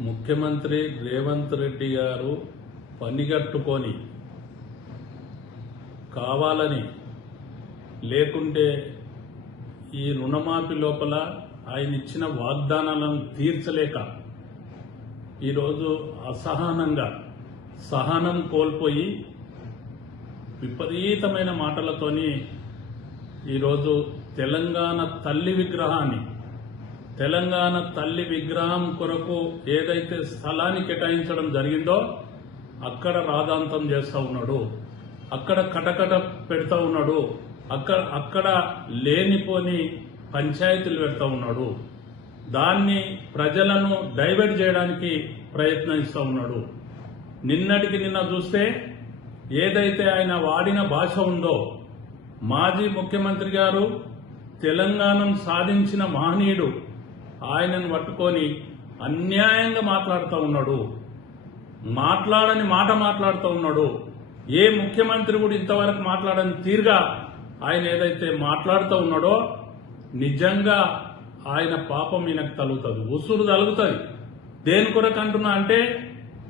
ముఖ్యమంత్రి రేవంత్ రెడ్డి గారు పనిగట్టుకొని కావాలని లేకుంటే ఈ రుణమాఫీ లోపల ఆయన ఇచ్చిన వాగ్దానాలను తీర్చలేక ఈరోజు అసహనంగా సహనం కోల్పోయి విపరీతమైన మాటలతోని ఈరోజు తెలంగాణ తల్లి విగ్రహాన్ని తెలంగాణ తల్లి విగ్రహం కొరకు ఏదైతే స్థలాన్ని కేటాయించడం జరిగిందో అక్కడ రాధాంతం చేస్తూ ఉన్నాడు. అక్కడ కటకట పెడతా ఉన్నాడు. అక్కడ అక్కడ లేనిపోని పంచాయతీలు పెడతా ఉన్నాడు. దాన్ని ప్రజలను డైవర్ట్ చేయడానికి ప్రయత్నిస్తూ ఉన్నాడు. నిన్నటికి నిన్న చూస్తే ఏదైతే ఆయన వాడిన భాష ఉందో మాజీ ముఖ్యమంత్రి గారు తెలంగాణను సాధించిన మహనీయుడు ఆయనను పట్టుకొని అన్యాయంగా మాట్లాడుతూ ఉన్నాడు. మాట్లాడని మాట మాట్లాడుతూ ఉన్నాడు. ఏ ముఖ్యమంత్రి కూడా ఇంతవరకు మాట్లాడని తీరుగా ఆయన ఏదైతే మాట్లాడుతూ ఉన్నాడో నిజంగా ఆయన పాపం ఈయనకు తలుగుతుంది ఉసురు తలుగుతుంది దేని కొరకు అంటున్నా అంటే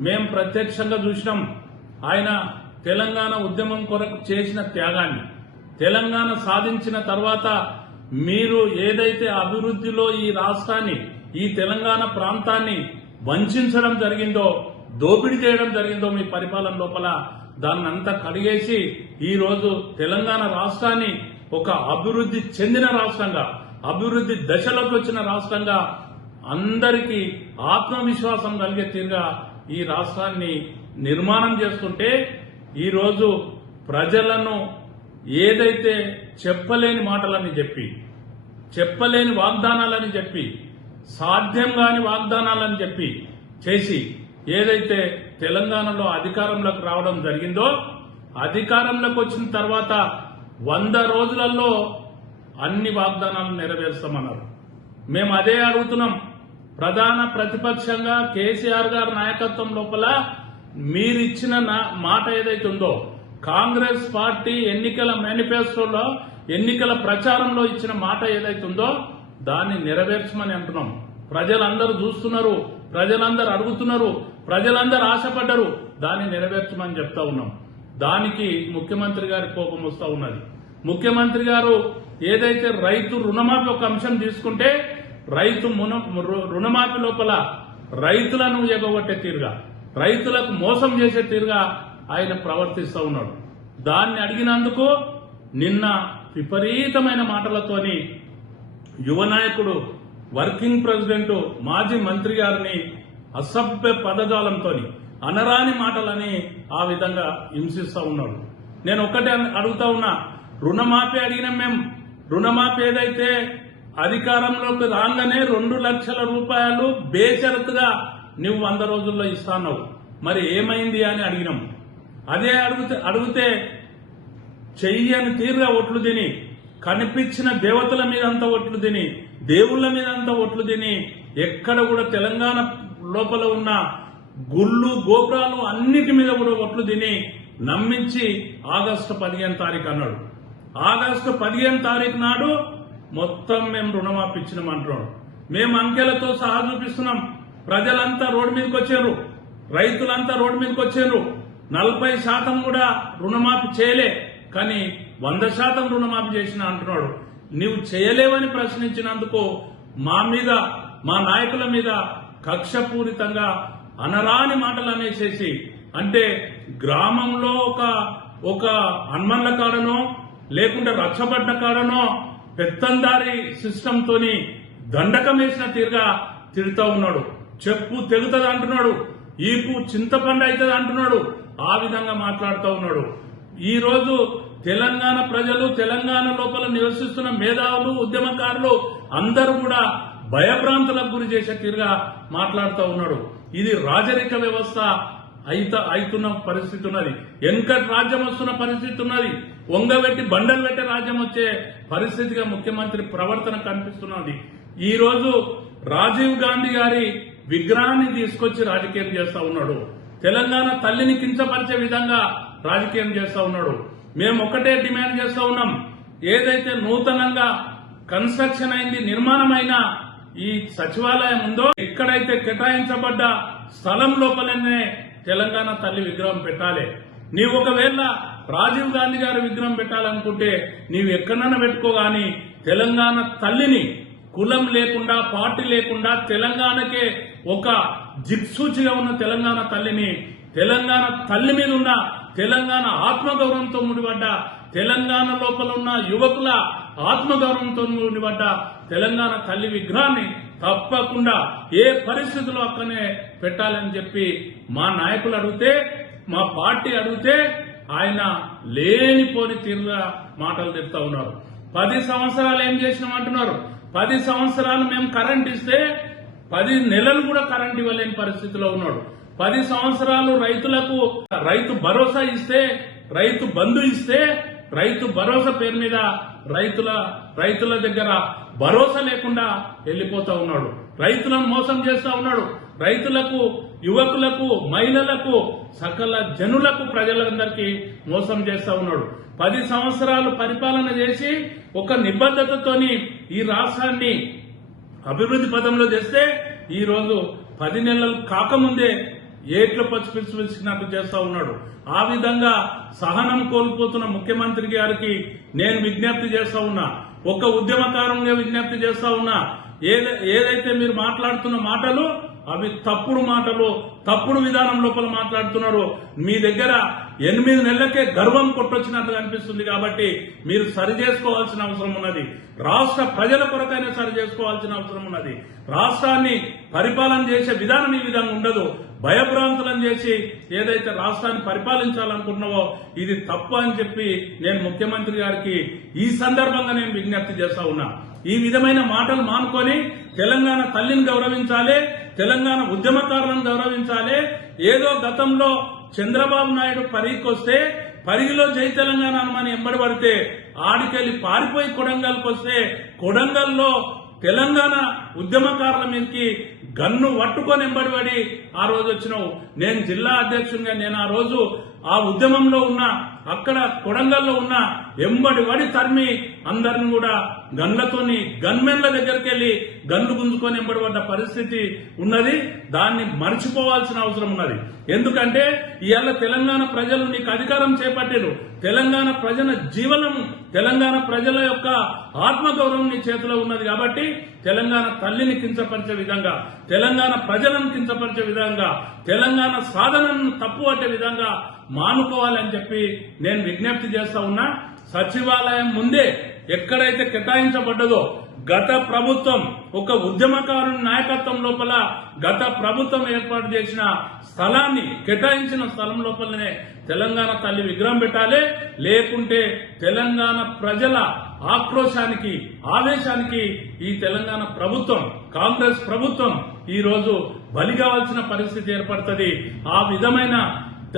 మేం ప్రత్యక్షంగా చూసినాం. ఆయన తెలంగాణ ఉద్యమం కొరకు చేసిన త్యాగాన్ని. తెలంగాణ సాధించిన తర్వాత మీరు ఏదైతే అభివృద్ధిలో ఈ రాష్ట్రాన్ని ఈ తెలంగాణ ప్రాంతాన్ని వంచడం జరిగిందో దోపిడీ చేయడం జరిగిందో మీ పరిపాలన లోపల దాన్ని అంతా కడిగేసి ఈ రోజు తెలంగాణ రాష్ట్రాన్ని ఒక అభివృద్ధి చెందిన రాష్ట్రంగా అభివృద్ధి దశలోకి వచ్చిన రాష్ట్రంగా అందరికీ ఆత్మవిశ్వాసం కలిగే తీరుగా ఈ రాష్ట్రాన్ని నిర్మాణం చేసుకుంటే ఈరోజు ప్రజలను ఏదైతే చెప్పలేని మాటలని చెప్పి చెప్పలేని వాగ్దానాలని చెప్పి సాధ్యం కాని వాగ్దానాలని చెప్పి చేసి ఏదైతే తెలంగాణలో అధికారంలోకి రావడం జరిగిందో అధికారంలోకి వచ్చిన తర్వాత వంద రోజులలో అన్ని వాగ్దానాలు నెరవేరుస్తామన్నారు మేము అదే అడుగుతున్నాం. ప్రధాన ప్రతిపక్షంగా కేసీఆర్ గారి నాయకత్వం లోపల మీరిచ్చిన నా- మాట ఏదైతే ఉందో కాంగ్రెస్ పార్టీ ఎన్నికల మేనిఫెస్టోలో ఎన్నికల ప్రచారంలో ఇచ్చిన మాట ఏదైతే ఉందో దాన్ని నెరవేర్చమని అంటున్నాం. ప్రజలందరూ చూస్తున్నారు ప్రజలందరూ అడుగుతున్నారు ప్రజలందరూ ఆశపడ్డరు దాన్ని నెరవేర్చమని చెప్తా ఉన్నాం. దానికి ముఖ్యమంత్రి గారి కోపం వస్తా ఉన్నది. ముఖ్యమంత్రి గారు ఏదైతే రైతు రుణమాఫీ ఒక అంశం తీసుకుంటే రైతు రుణమాఫీ లోపల రైతులను ఎగగొట్టే తీరుగా రైతులకు మోసం చేసే తీరుగా ఆయన ప్రవర్తిస్తూ ఉన్నాడు. దాన్ని అడిగినందుకు నిన్న విపరీతమైన మాటలతోని యువ నాయకుడు వర్కింగ్ ప్రెసిడెంట్ మాజీ మంత్రి గారిని అసభ్య పదజాలంతో అనరాని మాటలని ఆ విధంగా హింసిస్తూ ఉన్నాడు. నేను ఒక్కటే అడుగుతా ఉన్నా రుణమాఫీ అడిగినాం మేము రుణమాఫీ ఏదైతే అధికారంలోకి రాగానే రెండు లక్షల రూపాయలు బేషరతుగా నువ్వు వంద రోజుల్లో ఇస్తాన్నావు మరి ఏమైంది అని అడిగినాం. అదే అడిగితే అడిగితే చెయ్యని తీరుగా ఒట్లు తిని కనిపించిన దేవతల మీద అంత ఒట్లు తిని దేవుళ్ళ మీద అంత ఒట్లు తిని ఎక్కడ కూడా తెలంగాణ లోపల ఉన్న గుళ్ళు గోపురాలు అన్నిటి మీద కూడా ఒట్లు తిని నమ్మించి ఆగస్టు పదిహేను తారీఖు అన్నాడు. ఆగస్టు పదిహేను తారీఖు నాడు మొత్తం మేము రుణమాఫీ ఇచ్చినాం అంటున్నాడు. మేము అంకెలతో సహా చూపిస్తున్నాం. ప్రజలంతా రోడ్డు మీదకి వచ్చారు. రైతులంతా రోడ్డు మీదకి వచ్చారు. నలభై శాతం కూడా రుణమాఫీ చేయలే కానీ వంద శాతం రుణమాఫీ చేసిన అంటున్నాడు. నీవు చేయలేవని ప్రశ్నించినందుకు మా మీద మా నాయకుల మీద కక్షపూరితంగా అనరాని మాటలు అనేసేసి అంటే గ్రామంలో ఒక ఒక అన్మన్ల కాడనో లేకుంటే రచ్చబడ్డ కాడనో పెత్తందారి సిస్టంతోని దండకం వేసిన తీరుగా తిడుతూ ఉన్నాడు. చెప్పు తెగుతుంది అంటున్నాడు. ఈపు చింతపండు అవుతుంది అంటున్నాడు. ఆ విధంగా మాట్లాడుతూ ఉన్నాడు. ఈ రోజు తెలంగాణ ప్రజలు తెలంగాణ లోపల నివసిస్తున్న మేధావులు ఉద్యమకారులు అందరూ కూడా భయభ్రాంతులకు గురి చేసే తీరుగా మాట్లాడుతూ ఉన్నాడు. ఇది రాజరిక వ్యవస్థ అయిత అయితున్న పరిస్థితి ఉన్నది. వెంకట్ రాజ్యం వస్తున్న పరిస్థితి ఉన్నది. వంగబెట్టి బండలు పెట్టే రాజ్యం వచ్చే పరిస్థితిగా ముఖ్యమంత్రి ప్రవర్తన కనిపిస్తున్నది. ఈ రోజు రాజీవ్ గాంధీ గారి విగ్రహాన్ని తీసుకొచ్చి రాజకీయం చేస్తా ఉన్నాడు. తెలంగాణ తల్లిని కించపరిచే విధంగా రాజకీయం చేస్తా ఉన్నాడు. మేము ఒకటే డిమాండ్ చేస్తా ఉన్నాం. ఏదైతే నూతనంగా కన్స్ట్రక్షన్ అయింది నిర్మాణమైన ఈ సచివాలయం ఉందో ఎక్కడైతే కేటాయించబడ్డ స్థలం లోపలనే తెలంగాణ తల్లి విగ్రహం పెట్టాలి. నీవు ఒకవేళ రాజీవ్ గాంధీ గారి విగ్రహం పెట్టాలనుకుంటే నీవు ఎక్కడన్నా పెట్టుకోగాని తెలంగాణ తల్లిని కులం లేకుండా పార్టీ లేకుండా తెలంగాణకే ఒక దిక్సూచిగా ఉన్న తెలంగాణ తల్లిని తెలంగాణ తల్లి మీద ఉన్న తెలంగాణ ఆత్మగౌరవంతో ముడిపడ్డ తెలంగాణ లోపల ఉన్న యువకుల ఆత్మగౌరవంతో ముడిపడ్డ తెలంగాణ తల్లి విగ్రహాన్ని తప్పకుండా ఏ పరిస్థితుల్లో అక్కడనే పెట్టాలని చెప్పి మా నాయకులు అడిగితే మా పార్టీ అడిగితే ఆయన లేనిపోని తీరుగా మాటలు చెప్తా ఉన్నారు. పది సంవత్సరాలు ఏం చేసినాం అంటున్నారు? పది సంవత్సరాలు మేము కరెంట్ ఇస్తే పది నెలలు కూడా కరెంట్ ఇవ్వలేని పరిస్థితిలో ఉన్నాడు. పది సంవత్సరాలు రైతులకు రైతు భరోసా ఇస్తే రైతు బంధు ఇస్తే రైతు భరోసా పేరు మీద రైతుల రైతుల దగ్గర భరోసా లేకుండా వెళ్ళిపోతా ఉన్నాడు. రైతులను మోసం చేస్తా ఉన్నాడు. రైతులకు యువకులకు మహిళలకు సకల జనులకు ప్రజలందరికీ మోసం చేస్తా ఉన్నాడు. పది సంవత్సరాలు పరిపాలన చేసి ఒక నిబద్ధతతోని ఈ రాష్ట్రాన్ని అభివృద్ధి పదంలో చేస్తే ఈ రోజు పది నెలలు కాకముందే ఏట్ల పచ్చి పిలిచినట్టు చేస్తా ఉన్నాడు. ఆ విధంగా సహనం కోల్పోతున్న ముఖ్యమంత్రి గారికి నేను విజ్ఞప్తి చేస్తా ఉన్నా. ఒక ఉద్యమకారంగా విజ్ఞప్తి చేస్తా ఉన్నా. ఏదైతే మీరు మాట్లాడుతున్న మాటలు అవి తప్పుడు మాటలు తప్పుడు విధానం లోపల మాట్లాడుతున్నారు. మీ దగ్గర ఎనిమిది నెలలకే గర్వం కొట్టొచ్చినట్టు అనిపిస్తుంది కాబట్టి మీరు సరి చేసుకోవాల్సిన అవసరం ఉన్నది. రాష్ట్ర ప్రజల కొరకైనా సరి చేసుకోవాల్సిన అవసరం ఉన్నది. రాష్ట్రాన్ని పరిపాలన చేసే విధానం ఈ విధంగా ఉండదు. భయభ్రాంతులను చేసి ఏదైతే రాష్ట్రాన్ని పరిపాలించాలనుకుంటున్నావో ఇది తప్పు అని చెప్పి నేను ముఖ్యమంత్రి గారికి ఈ సందర్భంగా నేను విజ్ఞప్తి చేస్తా ఉన్నా. ఈ విధమైన మాటలు మానుకొని తెలంగాణ తల్లిని గౌరవించాలి. తెలంగాణ ఉద్యమకారులను గౌరవించాలి. ఏదో గతంలో చంద్రబాబు నాయుడు పరిగికి వస్తే పరిగిలో జై తెలంగాణ అనుమాని ఎంబడి పడితే ఆడికెళ్ళి పారిపోయి కొడంగల్కి వస్తే కొడంగల్లో తెలంగాణ ఉద్యమకారుల మీదకి గన్ను పట్టుకొని ఎంబడిబడి ఆ రోజు వచ్చినావు. నేను జిల్లా అధ్యక్షుడిగా నేను ఆ రోజు ఆ ఉద్యమంలో ఉన్న అక్కడ కొడంగల్లో ఉన్న ఎంబడి వడి తరిమి అందరిని కూడా గన్లతోని గన్మెన్ల దగ్గరికి వెళ్ళి గన్లు గుంజుకొని ఎంబడి పడ్డ పరిస్థితి ఉన్నది. దాన్ని మర్చిపోవాల్సిన అవసరం ఉన్నది. ఎందుకంటే ఇవాళ తెలంగాణ ప్రజలు నీకు అధికారం చేపట్టారు. తెలంగాణ ప్రజల జీవనం తెలంగాణ ప్రజల యొక్క ఆత్మగౌరవం నీ చేతిలో ఉన్నది కాబట్టి తెలంగాణ తల్లిని కించపరిచే విధంగా తెలంగాణ ప్రజలను కించపరిచే విధంగా తెలంగాణ సాధనను తప్పు తప్పుపట్టే విధంగా మానుకోవాలని చెప్పి నేను విజ్ఞప్తి చేస్తా ఉన్నా సచివాలయం ముందే ఎక్కడైతే కేటాయించబడ్డదో గత ప్రభుత్వం ఒక ఉద్యమకారుని నాయకత్వం లోపల గత ప్రభుత్వం ఏర్పాటు చేసిన స్థలాన్ని కేటాయించిన స్థలం లోపలనే తెలంగాణ తల్లి విగ్రహం పెట్టాలి. లేకుంటే తెలంగాణ ప్రజల ఆక్రోశానికి ఆవేశానికి ఈ తెలంగాణ ప్రభుత్వం కాంగ్రెస్ ప్రభుత్వం ఈ రోజు బలి కావాల్సిన పరిస్థితి ఏర్పడుతుంది. ఆ విధమైన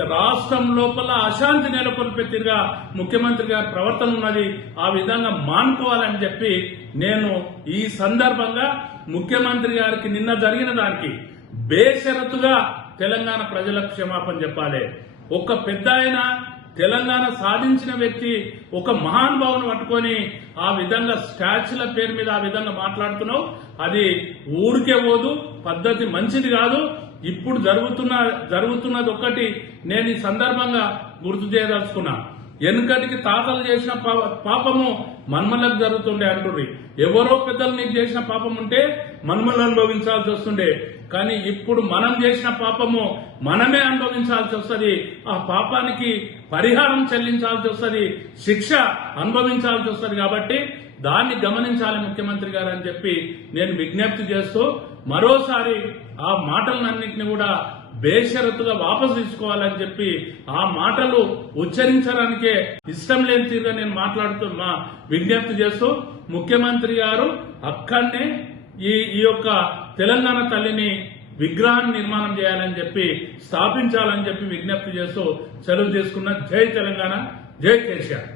రాష్ట్రం లోపల అశాంతి నెలకొల్పెత్తిగా ముఖ్యమంత్రి గారి ప్రవర్తన ఉన్నది ఆ విధంగా మానుకోవాలని చెప్పి నేను ఈ సందర్భంగా ముఖ్యమంత్రి గారికి నిన్న జరిగిన దానికి బేషరతుగా తెలంగాణ ప్రజలకు క్షమాపణ చెప్పాలి. ఒక పెద్ద ఆయన తెలంగాణ సాధించిన వ్యక్తి ఒక మహానుభావుని పట్టుకొని ఆ విధంగా స్టాచ్యుల పేరు మీద ఆ విధంగా మాట్లాడుతున్నావు. అది ఊరికే పోదు పద్ధతి మంచిది కాదు. ఇప్పుడు జరుగుతున్న జరుగుతున్నది ఒక్కటి నేను ఈ సందర్భంగా గుర్తు చేయదలుచుకున్నా. వెనుకటికి తాతలు చేసిన పాపము మన్మలకు జరుగుతుండే అంటుండ్రి ఎవరో పెద్దలు నీకు చేసిన పాపం ఉంటే మన్మలు అనుభవించాల్సి వస్తుండే. కానీ ఇప్పుడు మనం చేసిన పాపము మనమే అనుభవించాల్సి వస్తుంది. ఆ పాపానికి పరిహారం చెల్లించాల్సి వస్తుంది. శిక్ష అనుభవించాల్సి వస్తుంది కాబట్టి దాన్ని గమనించాలి ముఖ్యమంత్రి గారు అని చెప్పి నేను విజ్ఞప్తి చేస్తూ మరోసారి ఆ మాటలన్నింటినీ కూడా బేషరతుగా వాపసు తీసుకోవాలని చెప్పి ఆ మాటలు ఉచ్చరించడానికే ఇష్టం లేని తీరుగా నేను మాట్లాడుతూ మా విజ్ఞప్తి చేస్తూ ముఖ్యమంత్రి గారు అక్కడనే ఈ ఈ యొక్క తెలంగాణ తల్లిని విగ్రహాన్ని నిర్మాణం చేయాలని చెప్పి స్థాపించాలని చెప్పి విజ్ఞప్తి చేస్తూ సెలవు చేసుకున్న జై తెలంగాణ జై కేసీఆర్.